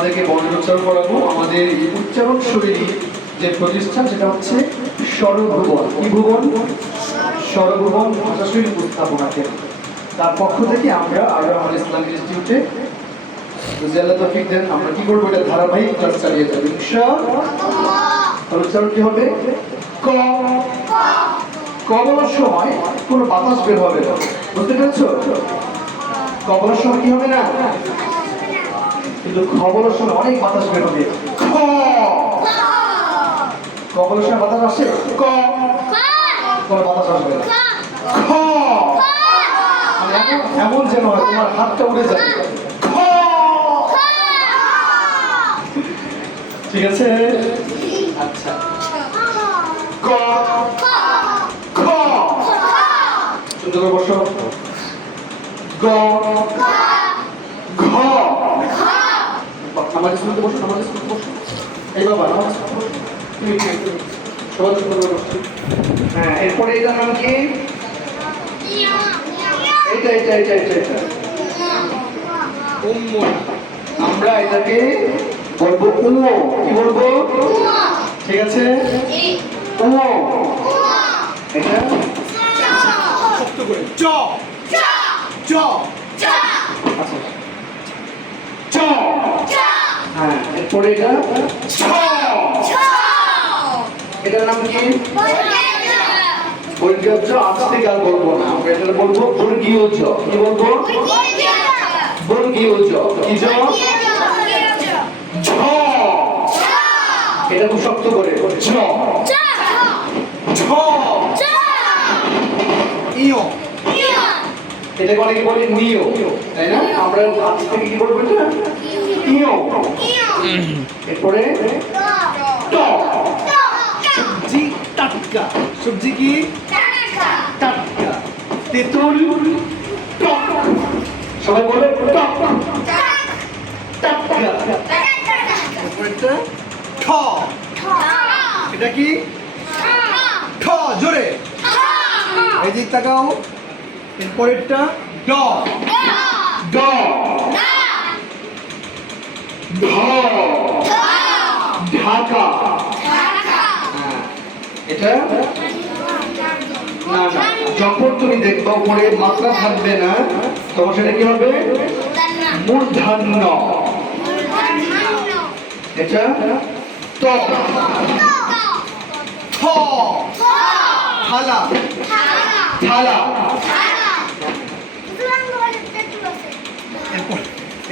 আমাদেরকে বর্ণের উচ্চারণ করাবো। আমাদের এই উচ্চারণ শৈলী যে প্রতিষ্ঠান সেটা হচ্ছে স্বরভুবন। কি ভুবন? স্বরভুবন ভাষাশৈলী উপস্থাপনা কেন্দ্র। তার পক্ষ থেকে আমরা আর ইসলামিক ইনস্টিটিউটে আল্লাহ তৌফিক দেন আমরা কি করবো, এটা ধারাবাহিক ক্লাস চালিয়ে যাবো ইনশাআল্লাহ। উচ্চারণ কি হবে? ক। ক বলার সময় কোনো বাতাস বের হবে না, বুঝতে পেরেছো? ক বলার সময় কি হবে না, কিন্তু খ বলার সময় অনেক বাতাস বের হবে। খ। ক বলার সময় বাতাস আসে, ক কোনো বাতাস আসবে না। খ মানে এমন যেন হয় তোমার হাতটা উড়ে যাবে। খ। ঠিক আছে? আচ্ছা। ক। খ। সুন্দর করে বসো। গ। ঘ। নামাজ শুনতে বসো, নামাজ শুনতে বসো। এই বাবা নামাজ শুনতে বসো। সবাই সুন্দর করে বসো। হ্যাঁ, এরপরে এটার নাম কি? এটা উম্মু। আমরা এটাকে বলবো উম্মু। কি বলবো? ঠিক আছে? উম্মু। এটা শক্ত করে চ চ চ চ। আচ্ছা চ চ। হ্যাঁ, এরপরে এটা ছ ছ। এটার নাম কি? বর্গীয় জ। আজ থেকে আর বলবো না, আমরা এটা বলবো বর্গীয় জ। কি বলবো? বর্গীয় জ। কি জ? ঝ। এটা খুব শক্ত করে ঝ ঝ। ইও। এটা অনেকে বলে নিও, তাই না? আমরা আজ থেকে কি বলবো এটা? ইও। এরপরে ট। সবজি টাটকা। সবজি কি? টাটকা। তেঁতুল টক। সবাই বলে টক টাটকা। এরপরেরটা ঠ। এটা কি? ঠ। জোরে এই দিক তাকাও। এরপরেরটা ড। ড। ঢ। ঢাকা। এটা না না, যখন তুমি দেখবা উপরে মাত্রা থাকবে না তখন সেটা কি হবে? মূর্ধন্য। এটা ত। থ। থালা। থালা।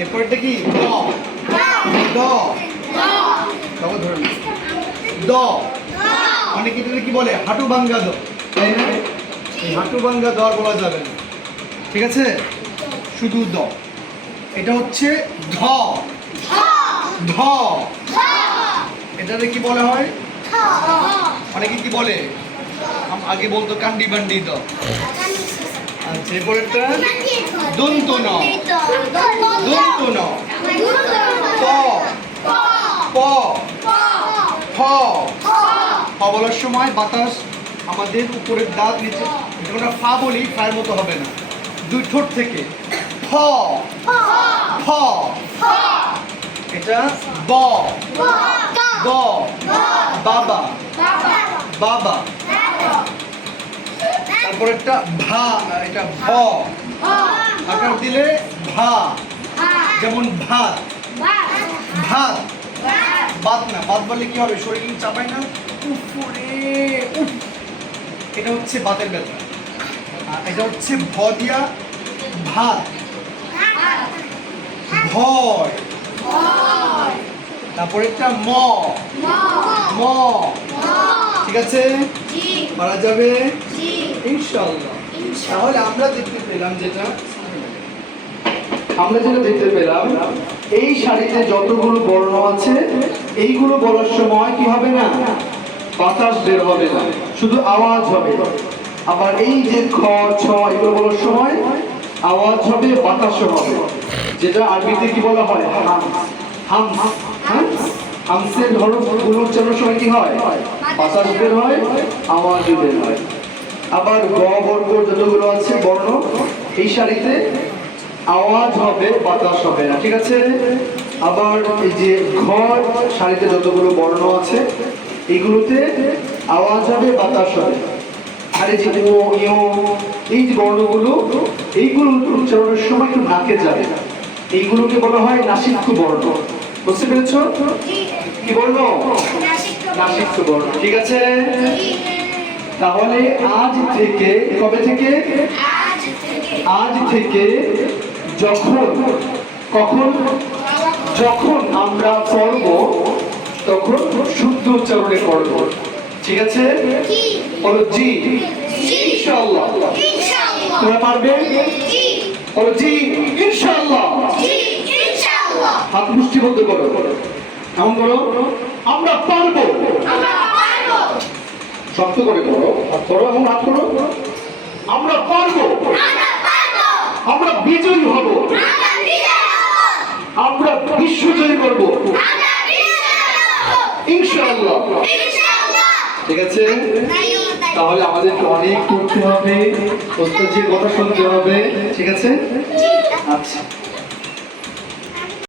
এরপরটা কি? দ। দ। ধরে দ। অনেকে কি বলে হাঁটু ভাঙ্গা দ, তাই না? এই হাঁটু ভাঙ্গা দ আর বলা যাবে না, ঠিক আছে? শুধু দ। এটা হচ্ছে ধ। ধ। এটাতে কি বলা হয়? অনেকে কি বলে? আগে বলতো কান্ডি বান্ডি দ। আচ্ছা, এরপরেরটা দন্ত ন। দন্ত ন। প। প। ফ। ফ বলার সময় বাতাস আমাদের উপরের দাঁত নিচে, যখন আমরা ফা বলি ফায়ের মতো হবে না, দুই ঠোঁট থেকে ফ। ফ। এটা ব। ব। বাবা। বাবা। তারপর একটা ভা। এটা ভ। আকার দিলে ভা। যেমন ভাত। ভাত। বাত না, বাত বললে কি হবে? শরীর চাপায় না, উপরে উফ। এটা হচ্ছে বাতের ব্যথা। এটা হচ্ছে ভ দিয়া ভাত। ভয়। তারপরে একটা ম। ম। ঠিক আছে? পারা যাবে ইনশাআল্লাহ। তাহলে আমরা দেখতে পেলাম এই শাড়িতে যতগুলো বর্ণ আছে এইগুলো বলার সময় কি হবে না? বাতাস বের হবে না, শুধু আওয়াজ হবে। আবার এই যে খ ছ এগুলো বলার সময় আওয়াজ হবে, বাতাসও হবে, যেটা আরবিতে কি বলা হয়? হামস। হামস। হামসের হরফগুলো উচ্চারণের সময় কি হয়? বাতাস বের হয়, আওয়াজ বের হয়। আবার গ বর্গ যতগুলো আছে বর্ণ এই শাড়িতে আওয়াজ হবে, বাতাস হবে না, ঠিক আছে? আবার এই যে ঘর সারিতে যতগুলো বর্ণ আছে এইগুলোতে আওয়াজ হবে, বাতাস হবে। আর এই যে ও, ইও, এই যে বর্ণগুলো এইগুলো উচ্চারণের সময় একটু নাকে যাবে, এইগুলোকে বলা হয় নাসিক্য বর্ণ। বুঝতে পেরেছ? কি বর্ণ? নাসিক্য বর্ণ। ঠিক আছে, তাহলে আজ থেকে, কবে থেকে? আজ থেকে যখন, কখন? যখন আমরা পড়ব তখন শুদ্ধ উচ্চারণে পড়ব। ঠিক আছে? বলো জি। ইনশাআল্লাহ। তোমরা পারবে? বলো জি ইনশাআল্লাহ। হাত মুষ্টিবদ্ধ করো, এমন করো, আমরা পারবো। শক্ত করে করো, হাত করো এবং হাত করো। আমরা পারবো, আমরা বিজয়ী হব, আমরা বিশ্বজয়ী করব ইনশাআল্লাহ। ঠিক আছে, তাহলে আমাদেরকে অনেক করতে হবে, ওস্তাদজির কথা শুনতে হবে। ঠিক আছে, আচ্ছা।